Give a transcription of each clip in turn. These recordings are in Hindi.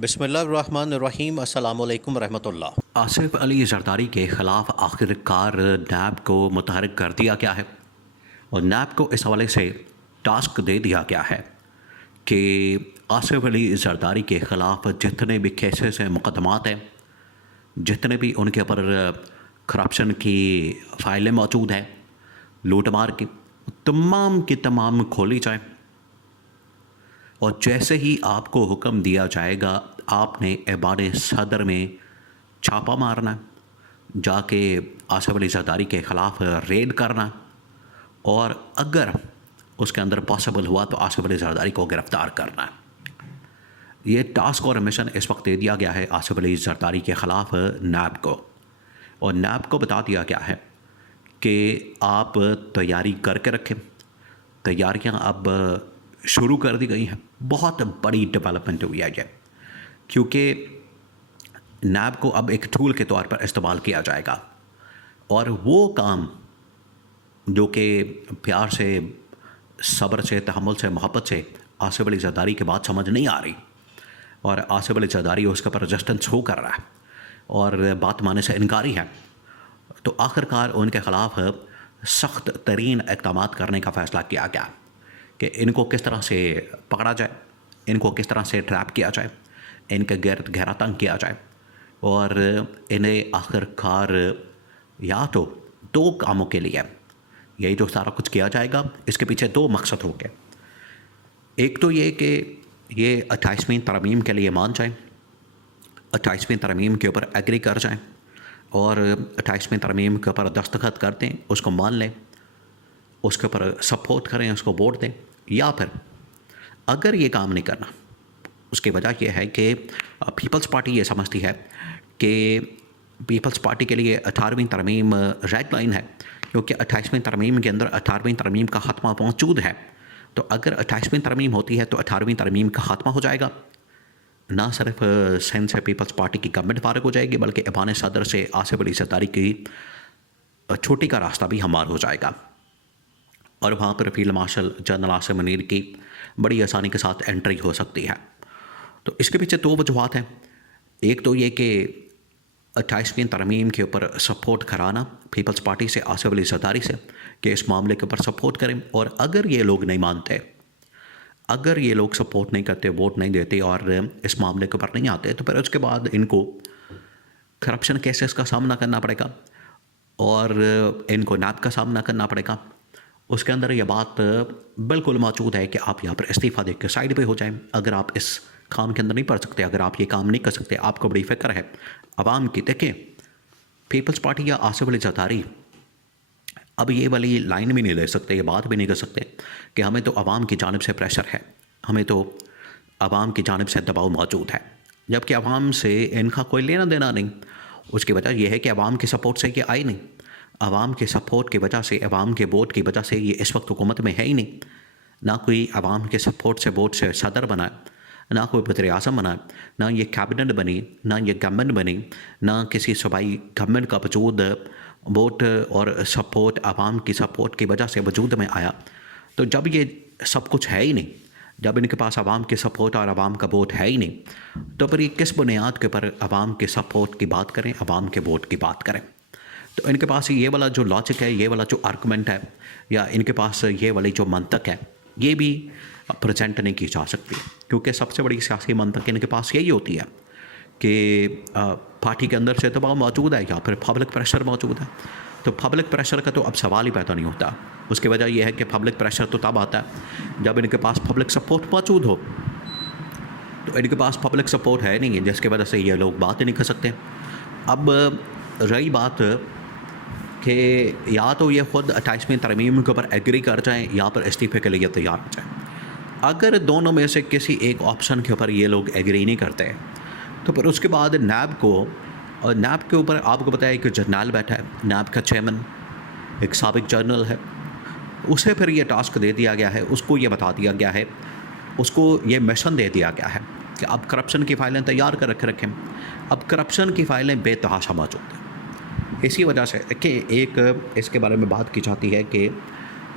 बिस्मिल्लाहिर्रहमानिर्रहीम अस्सलामुअलैकुम रहमतुल्लाह। आसिफ अली जरदारी के ख़िलाफ़ आखिरकार नैब को मुतहर्रिक कर दिया गया है और नैब को इस हवाले से टास्क दे दिया गया है कि आसिफ अली जरदारी के ख़िलाफ़ जितने भी केसेस हैं, मुकदमात हैं, जितने भी उनके ऊपर करप्शन की फ़ाइलें मौजूद हैं, लूटमार की तमाम खोली जाएँ और जैसे ही आपको हुक्म दिया जाएगा आपने ऐवान सदर में छापा मारना, जाके आसिफ अली जरदारी के ख़िलाफ़ रेड करना और अगर उसके अंदर पॉसिबल हुआ तो आसिफ अली जरदारी को गिरफ़्तार करना। ये टास्क और मिशन इस वक्त दे दिया गया है आसिफ अली जरदारी के ख़िलाफ़ नैब को, और नैब को बता दिया गया है कि आप तैयारी करके रखें। तैयारियां अब शुरू कर दी गई हैं। बहुत बड़ी डेवलपमेंट हुई है ये, क्योंकि नैब को अब एक टूल के तौर पर इस्तेमाल किया जाएगा और वो काम जो कि प्यार से, सब्र से, तहम्मुल से, मोहब्बत से आसिफ अली जरदारी के बाद समझ नहीं आ रही और आसिफ अली जरदारी उसके ऊपर रजिस्टेंस शो कर रहा है और बात मानने से इनकारी है, तो आखिरकार उनके ख़िलाफ़ सख्त तरीन इक़दाम करने का फ़ैसला किया गया कि इनको किस तरह से पकड़ा जाए, इनको किस तरह से ट्रैप किया जाए, इनके गिरद गहरा तंग किया जाए और इन्हें आखिरकार या तो दो कामों के लिए यही जो सारा कुछ किया जाएगा, इसके पीछे दो मकसद होंगे। एक तो ये कि ये 28वीं तरमीम के लिए मान जाएं, 28वीं तरमीम के ऊपर एग्री कर जाएं और 28वीं तरमीम के ऊपर दस्तखत कर दें, उसको मान लें, उसके ऊपर सपोर्ट करें, उसको वोट दें। या फिर अगर ये काम नहीं करना, उसकी वजह यह है कि पीपल्स पार्टी ये समझती है कि पीपल्स पार्टी के लिए 18वीं तरमीम रेड लाइन है, क्योंकि 28वीं तरमीम के अंदर 18वीं तरमीम का ख़ात्मा मौजूद है। तो अगर 28वीं तरमीम होती है तो 18वीं तरमीम का ख़ात्मा हो जाएगा। ना सिर्फ सिंध से पीपल्स पार्टी की गवर्नमेंट फारग हो जाएगी, बल्कि ऐवान सदर से आसिफ अली जरदारी की छुट्टी का रास्ता भी हमार हो जाएगा और वहाँ पर field marshal general Asim Munir की बड़ी आसानी के साथ एंट्री हो सकती है। तो इसके पीछे दो वजूहत हैं। एक तो ये कि 28वीं तरमीम के ऊपर सपोर्ट कराना पीपल्स पार्टी से, आसिफ अली जरदारी से, कि इस मामले के ऊपर सपोर्ट करें, और अगर ये लोग नहीं मानते, अगर ये लोग सपोर्ट नहीं करते, वोट नहीं देते और इस मामले के ऊपर नहीं आते, तो फिर उसके बाद इनको करप्शन केसेस का सामना करना पड़ेगा और इनको नैब का सामना करना पड़ेगा। उसके अंदर ये बात बिल्कुल मौजूद है कि आप यहाँ पर इस्तीफ़ा दे के साइड पे हो जाएं। अगर आप इस काम के अंदर नहीं पढ़ सकते, अगर आप ये काम नहीं कर सकते, आपको बड़ी फ़िक्र है आवाम की, देखिए पीपल्स पार्टी या आसिफ अली जरदारी अब ये वाली लाइन भी नहीं ले सकते, ये बात भी नहीं कर सकते कि हमें तो आवाम की जानिब से प्रेशर है, हमें तो आवाम की जानिब से दबाव मौजूद है, जबकि आवाम से इनका कोई लेना देना नहीं। उसकी वजह यह है कि आवाम के सपोर्ट से ये आई नहीं, आवाम के सपोर्ट की वजह से, आवाम के वोट की वजह से ये इस वक्त हुकूमत में है ही नहीं। ना कोई आवाम के सपोर्ट से, वोट से सदर बना, ना कोई वज़ीर-ए-आज़म बना, ना ये कैबिनेट बनी, ना ये गवर्नमेंट बनी, ना किसी सूबाई गवर्नमेंट का वजूद वोट और सपोर्ट, आवाम की सपोर्ट की वजह से वजूद में आया। तो जब ये सब कुछ है ही नहीं, जब इनके पास आवाम के सपोर्ट और आवाम का वोट है ही नहीं, तो फिर ये किस बुनियाद के ऊपर आवाम के सपोर्ट की बात करें, आवाम के वोट की बात करें? तो इनके पास ये वाला जो लॉजिक है, ये वाला जो आर्गूमेंट है, या इनके पास ये वाली जो मंतक है, ये भी प्रेजेंट नहीं की जा सकती, क्योंकि सबसे बड़ी सियासी मंतक इनके पास यही होती है कि पार्टी के अंदर से दबाव मौजूद है या फिर पब्लिक प्रेशर मौजूद है। तो पब्लिक प्रेशर का तो अब सवाल ही पैदा नहीं होता। उसकी वजह यह है कि पब्लिक प्रेशर तो तब आता है जब इनके पास पब्लिक सपोर्ट मौजूद हो। तो इनके पास पब्लिक सपोर्ट है नहीं, जिसकी वजह से ये लोग बात ही नहीं कर सकते। अब रही बात कि या तो ये ख़ुद 28वीं तरमीम के ऊपर एग्री कर जाएँ या फिर इस्तीफ़े के लिए तैयार हो जाएँ। अगर दोनों में से किसी एक ऑप्शन के ऊपर ये लोग एग्री नहीं करते, तो फिर उसके बाद नैब को, और नैब के ऊपर आपको बताया कि जर्नल बैठा है, नैब का चेयरमैन एक साबिक जर्नल है, उसे फिर ये टास्क दे दिया गया है, उसको ये बता दिया गया है, उसको ये मिशन दे दिया गया है कि आप करप्शन की फ़ाइलें तैयार कर रखें। अब करप्शन की फ़ाइलें बेतहाशा मौजूद हैं। इसी वजह से कि एक इसके बारे में बात की जाती है कि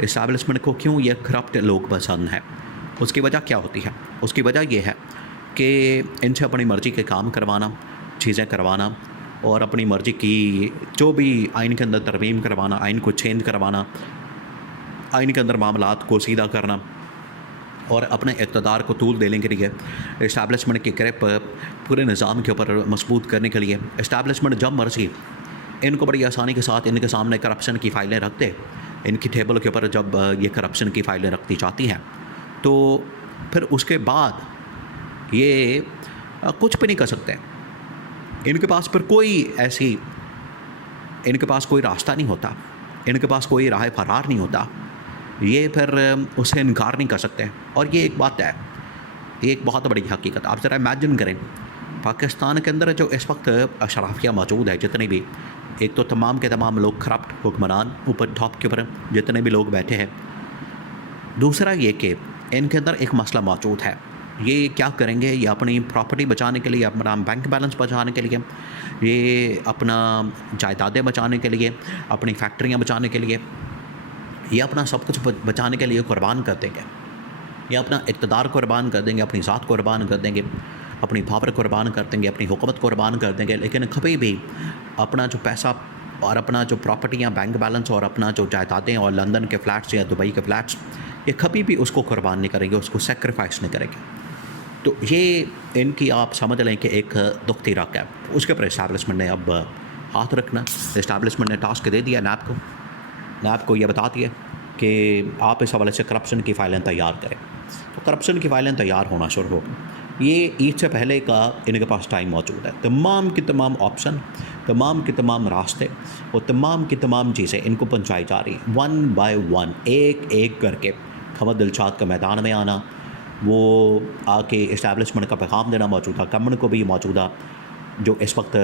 इस्टेब्लिशमेंट को क्यों ये करप्ट लोग पसंद हैं। उसकी वजह क्या होती है? उसकी वजह यह है कि इनसे अपनी मर्ज़ी के काम करवाना, चीज़ें करवाना और अपनी मर्ज़ी की जो भी आइन के अंदर तरमीम करवाना, आइन को चेंज करवाना, आइन के अंदर मामलात को सीधा करना और अपने इक़्तिदार को तूल देने के लिए, इस्टेब्लिशमेंट की ग्रिप पूरे निज़ाम के ऊपर मज़बूत करने के लिए इस्टेब्लिशमेंट जब मर्ज़ी इनको बड़ी आसानी के साथ इनके सामने करप्शन की फ़ाइलें रख दे। इनकी टेबल के ऊपर जब ये करप्शन की फ़ाइलें रखती जाती हैं तो फिर उसके बाद ये कुछ भी नहीं कर सकते। इनके पास फिर कोई ऐसी इनके पास कोई रास्ता नहीं होता, इनके पास कोई राह फरार नहीं होता। ये फिर उससे इनकार नहीं कर सकते। और ये एक बात है, ये एक बहुत बड़ी हकीकत। आप ज़रा इमेजिन करें, पाकिस्तान के अंदर जो इस वक्त अशराफिया मौजूद है, जितने भी, एक तो तमाम के तमाम लोग करप्ट हुक्मरान ऊपर टॉप के ऊपर जितने भी लोग बैठे हैं। दूसरा ये कि इनके अंदर एक मसला मौजूद है। ये क्या करेंगे? ये अपनी प्रॉपर्टी बचाने के लिए, अपना बैंक बैलेंस बचाने के लिए, ये अपना जायदादें बचाने के लिए, अपनी फैक्ट्रियाँ बचाने के लिए, ये अपना सब कुछ बचाने के लिए कुर्बान कर देंगे। ये अपना इक़्तिदार कुर्बान कर देंगे, अपनी ज़ात कुर्बान कर देंगे, अपनी पावर कुर्बान कर देंगे, अपनी हुकूमत कुर्बान कर देंगे। लेकिन कभी भी अपना जो पैसा और अपना जो प्रॉपर्टियाँ, बैंक बैलेंस और अपना जो जायदादें और लंदन के फ़्लैट्स या दुबई के फ़्लैट्स, ये कभी भी उसको कुर्बान नहीं करेंगे, उसको सेक्रीफाइस नहीं करेंगे। तो ये इनकी आप समझ लें कि एक दुखती रक है। उसके ऊपर इस्टेब्लिशमेंट ने अब हाथ रखना। इस्टेब्लिशमेंट ने टास्क दे दिया नैब को ये बता दिया कि आप इस हवाले से करप्शन की फ़ाइलें तैयार करें। तो करप्शन की फ़ाइलें तैयार होना शुरू हो गई। ये ईद से पहले का इनके पास टाइम मौजूद है। तमाम की तमाम ऑप्शन, तमाम के तमाम रास्ते और तमाम की तमाम चीज़ें इनको पहुँचाई जा रही हैं, वन बाय वन, एक एक करके। खमद दिलशाद का मैदान में आना, वो आके इस्टेब्लिशमेंट का पैगाम देना, मौजूदा गवर्नमेंट को भी, मौजूदा जो इस वक्त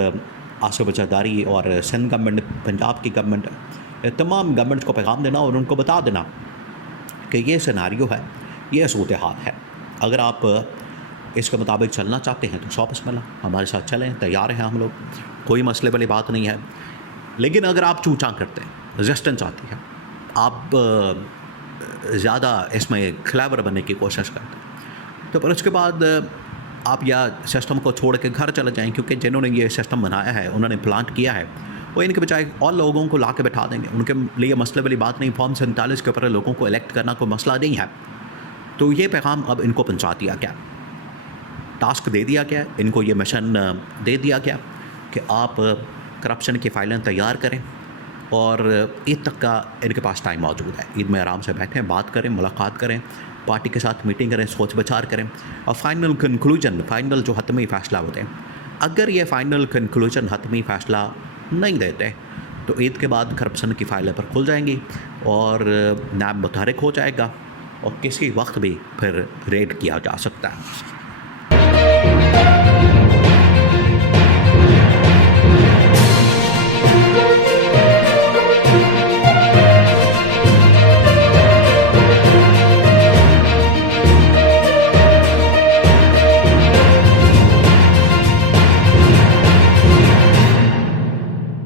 आसिफ जरदारी और सिंध गवर्नमेंट, पंजाब की गवर्नमेंट, तमाम गवर्नमेंट को पैगाम देना और उनको बता देना कि ये सिनारियो है, ये सूरत हाल है। अगर आप इसके मुताबिक चलना चाहते हैं तो 100% हमारे साथ चलें, तैयार हैं हम लोग, कोई मसले वाली बात नहीं है। लेकिन अगर आप चूचा करते हैं, रेजिस्टेंस आती है, आप ज़्यादा इसमें क्लेवर बनने की कोशिश करते हैं, तो फिर उसके बाद आप या सिस्टम को छोड़ के घर चले जाएं, क्योंकि जिन्होंने ये सिस्टम बनाया है, उन्होंने प्लांट किया है, वो इनके बजाय और लोगों को ला के बैठा देंगे। उनके लिए मसले वाली बात नहीं, फॉर्म 47 के ऊपर लोगों को इलेक्ट करना कोई मसला नहीं है। तो ये पैगाम अब इनको पहुँचा दिया गया, टास्क दे दिया गया, इनको ये मिशन दे दिया गया कि आप करप्शन की फ़ाइलें तैयार करें और ईद तक का इनके पास टाइम मौजूद है। ईद में आराम से बैठें, बात करें, मुलाकात करें, पार्टी के साथ मीटिंग करें, सोच विचार करें और फाइनल कंक्लूजन, फाइनल जो हतमी फ़ैसला होते हैं, अगर ये फ़ाइनल कंक्लूजन, हतमी फ़ैसला नहीं देते तो ईद के बाद करप्शन की फ़ाइलें पर खुल जाएंगी और नैब मुतहरिक हो जाएगा और किसी वक्त भी फिर रेड किया जा सकता है।